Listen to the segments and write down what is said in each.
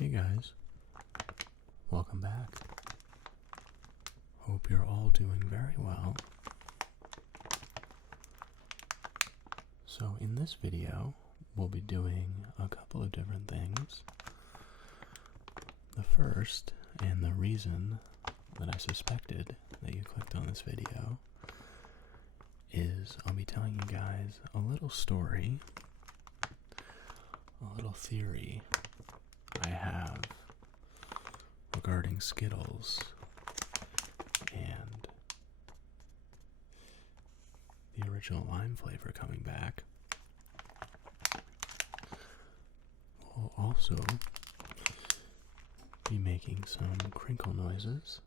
Hey guys, welcome back. Hope you're all doing very well. So in this video, we'll be doing a couple of different things. The first, and the reason that I suspected that you clicked on this video, is I'll be telling you guys a little story, a little theory I have regarding Skittles and the original lime flavor coming back. We'll also be making some crinkle noises,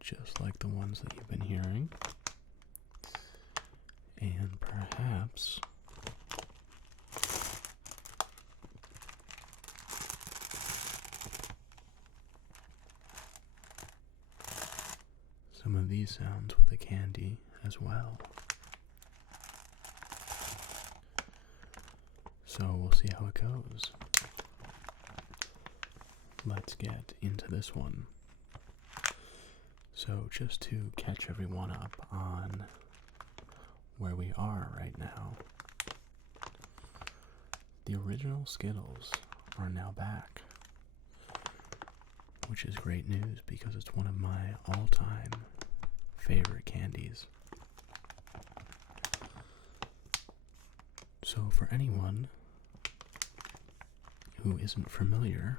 just like the ones that you've been hearing, and perhaps some of these sounds with the candy as well. So we'll see how it goes. Let's get into this one. So just to catch everyone up on where we are right now, the original Skittles are now back, which is great news because it's one of my all-time favorite candies. So for anyone who isn't familiar,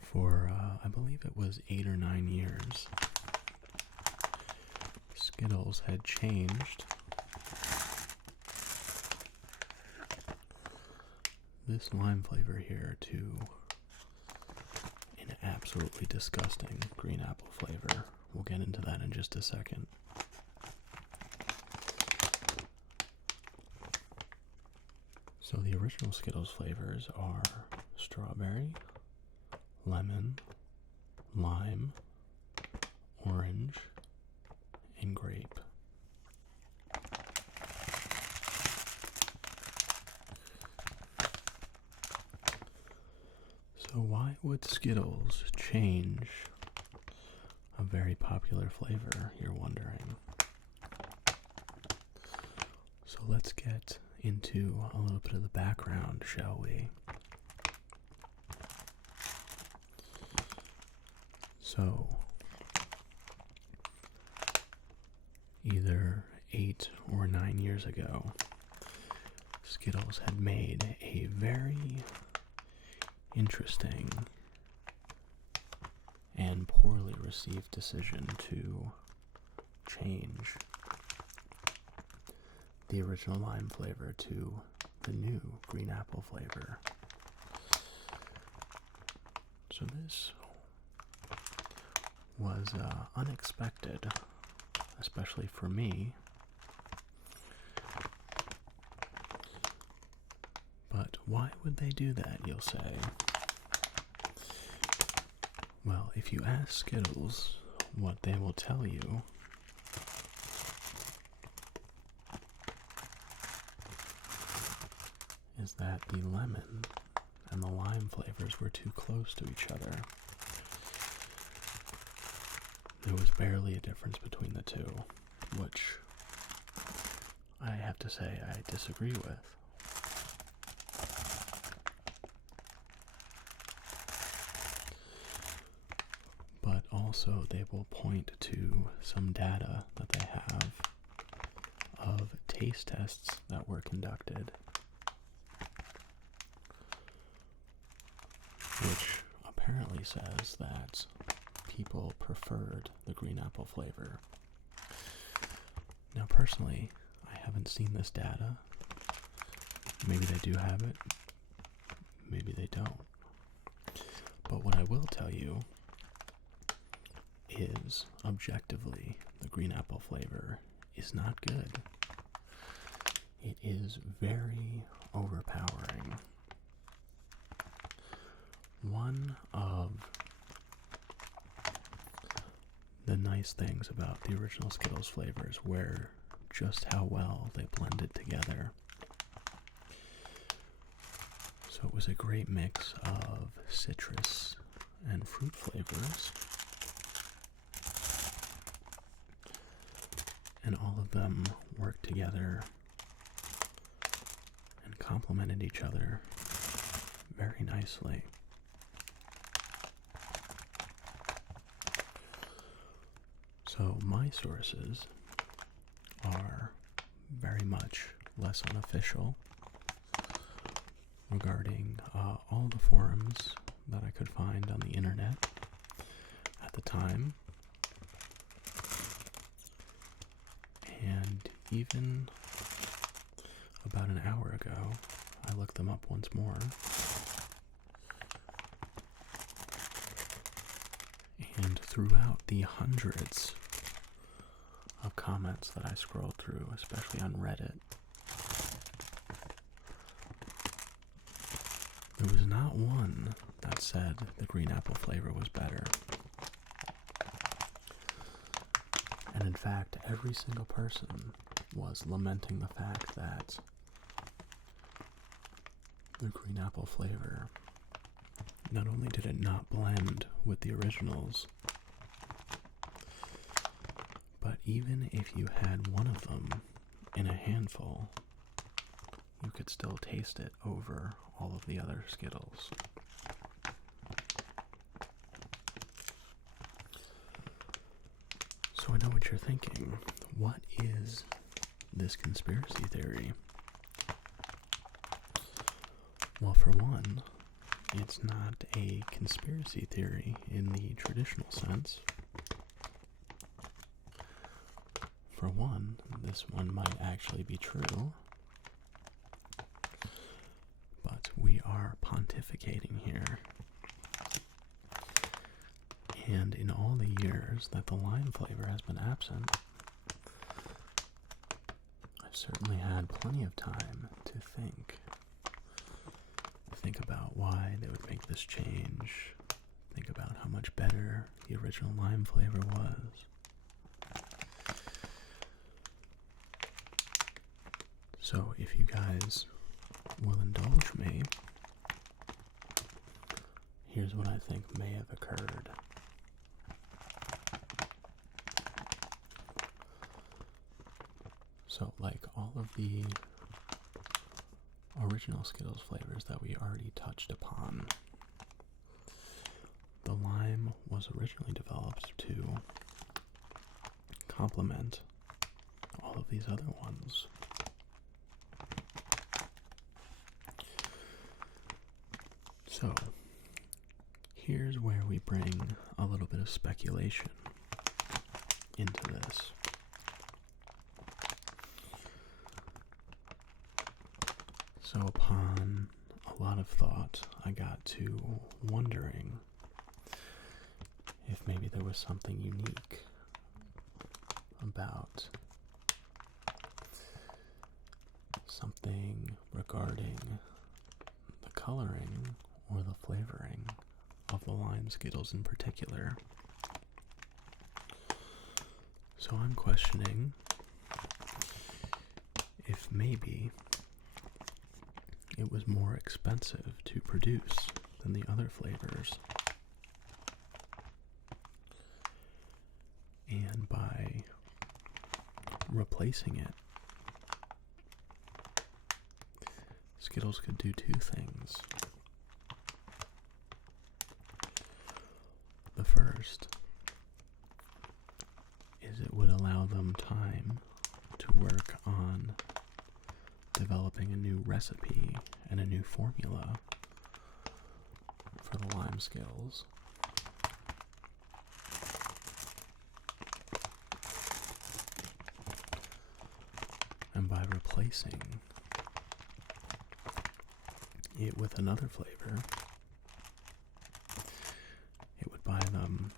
for I believe it was 8 or 9 years, Skittles had changed this lime flavor here to an absolutely disgusting green apple flavor. We'll get into that in just a second. So the original Skittles flavors are strawberry, lemon, lime, orange, and grape. So why would Skittles change a very popular flavor, you're wondering? So let's get into a little bit of the background, shall we? So, either 8 or 9 years ago, Skittles had made a very interesting and poorly received decision to change the original lime flavor to the new green apple flavor. So this was unexpected, especially for me. But why would they do that, you'll say? Well, if you ask Skittles, what they will tell you is that the lemon and the lime flavors were too close to each other. There was barely a difference between the two, which I have to say I disagree with. But also they will point to some data that they have of taste tests that were conducted, which apparently says that people preferred the green apple flavor. Now personally, I haven't seen this data. Maybe they do have it, maybe they don't. But what I will tell you is, objectively, the green apple flavor is not good. It is very overpowering. One of the nice things about the original Skittles flavors were just how well they blended together. was a great mix of citrus and fruit flavors, and all of them worked together and complemented each other very nicely. So my sources are very much less unofficial regarding all the forums that I could find on the internet at the time. And even about an hour ago, I looked them up once more. And throughout the hundreds of comments that I scrolled through, especially on Reddit, there was not one that said the green apple flavor was better. And in fact, every single person was lamenting the fact that the green apple flavor, not only did it not blend with the originals, but even if you had one of them in a handful, you could still taste it over all of the other Skittles. So I know what you're thinking. What is this conspiracy theory? Well, for one, it's not a conspiracy theory in the traditional sense. For one, this one might actually be true, but we are pontificating here. And in all the years that the lime flavor has been absent, I've certainly had plenty of time to think about why they would make this change, think about how much better the original lime flavor was. So if you guys will indulge me, here's what I think may have occurred. So like all of the original Skittles flavors that we already touched upon, the lime was originally developed to complement all of these other ones. So, here's where we bring a little bit of speculation into this. So upon a lot of thought, I got to wondering if maybe there was something unique about something regarding the coloring or the flavoring of the lime Skittles in particular. So I'm questioning if maybe it was more expensive to produce than the other flavors, and by replacing it, Skittles could do two things. The first is it would allow them time to work on developing a new recipe and a new formula for the lime Skittles. And by replacing it with another flavor, it would buy them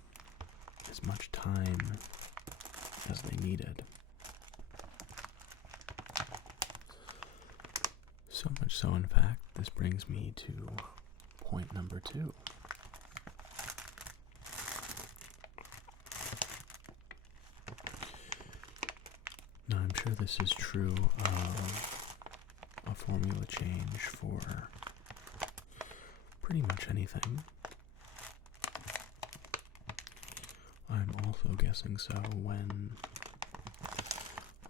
as much time as they needed. So much so, in fact, this brings me to point number 2. Now, I'm sure this is true of a formula change for pretty much anything. I'm also guessing so when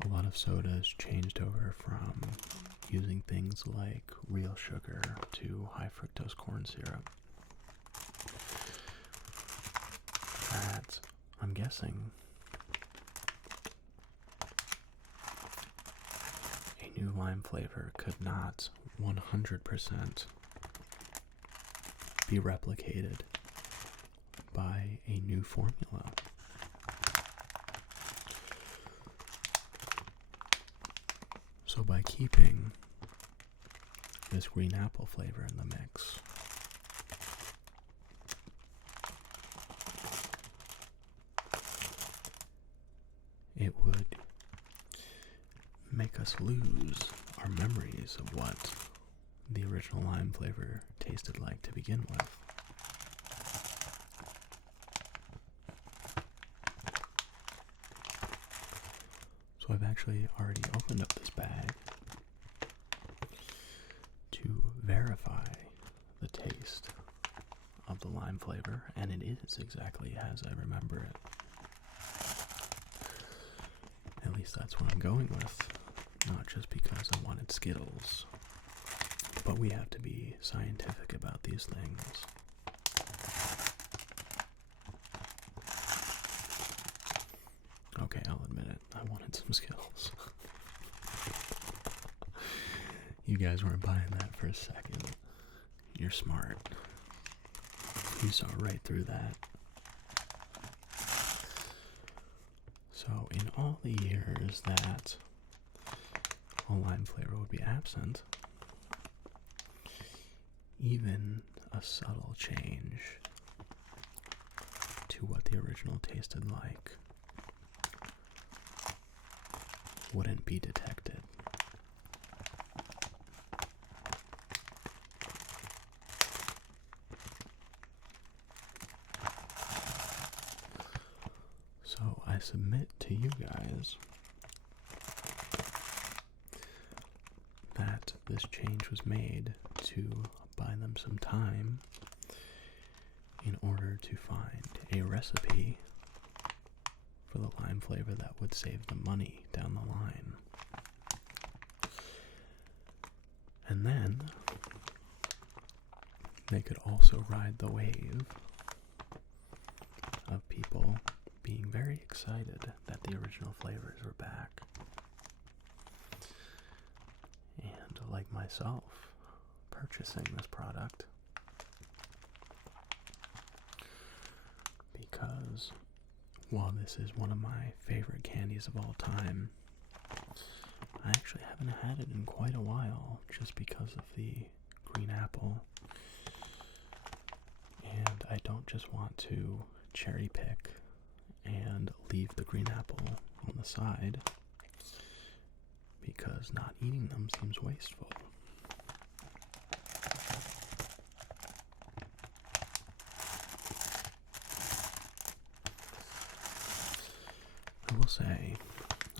a lot of sodas changed over from using things like real sugar to high fructose corn syrup. That, I'm guessing, a new lime flavor could not 100% be replicated by a new formula. So by keeping this green apple flavor in the mix, it would make us lose our memories of what the original lime flavor tasted like to begin with. So I've actually already opened up this bag to verify the taste of the lime flavor, and it is exactly as I remember it. At least that's what I'm going with, not just because I wanted Skittles, but we have to be scientific about these things. Okay, I'll admit it, I wanted some Skittles. You guys weren't buying that for a second. You're smart. You saw right through that. So, in all the years that a lime flavor would be absent, even a subtle change to what the original tasted like wouldn't be detected. So I submit to you guys that this change was made to buy them some time in order to find a recipe for the lime flavor that would save them money down the line. And then they could also ride the wave of people being very excited that the original flavors were back. And like myself, purchasing this product because while this is one of my favorite candies of all time, I actually haven't had it in quite a while just because of the green apple. And I don't just want to cherry pick and leave the green apple on the side because not eating them seems wasteful. I will say,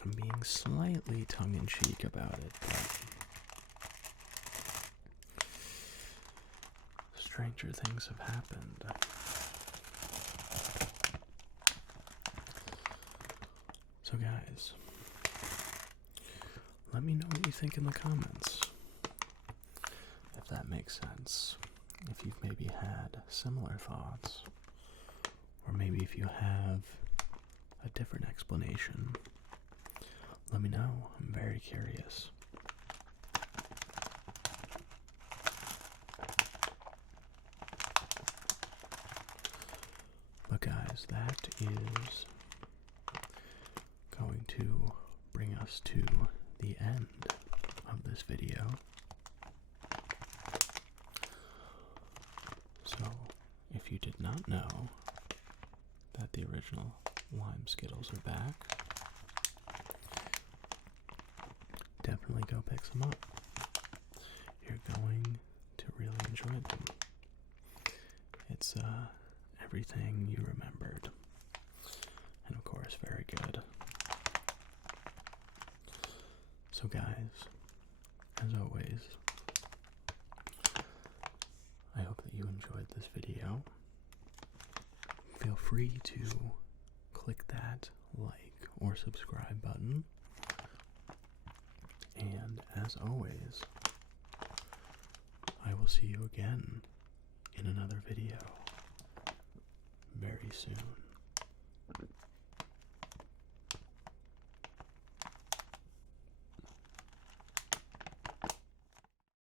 I'm being slightly tongue-in-cheek about it, but stranger things have happened. So guys, let me know what you think in the comments, if that makes sense. If you've maybe had similar thoughts, or maybe if you have a different explanation, let me know. I'm very curious. But guys, that is going to bring us to the end of this video. So, if you did not know that the original lime Skittles are back, definitely go pick some up. You're going to really enjoy them. It's everything you remembered, and of course very good. So guys, as always, I hope that you free to click that like or subscribe button. And as always, I will see you again in another video very soon.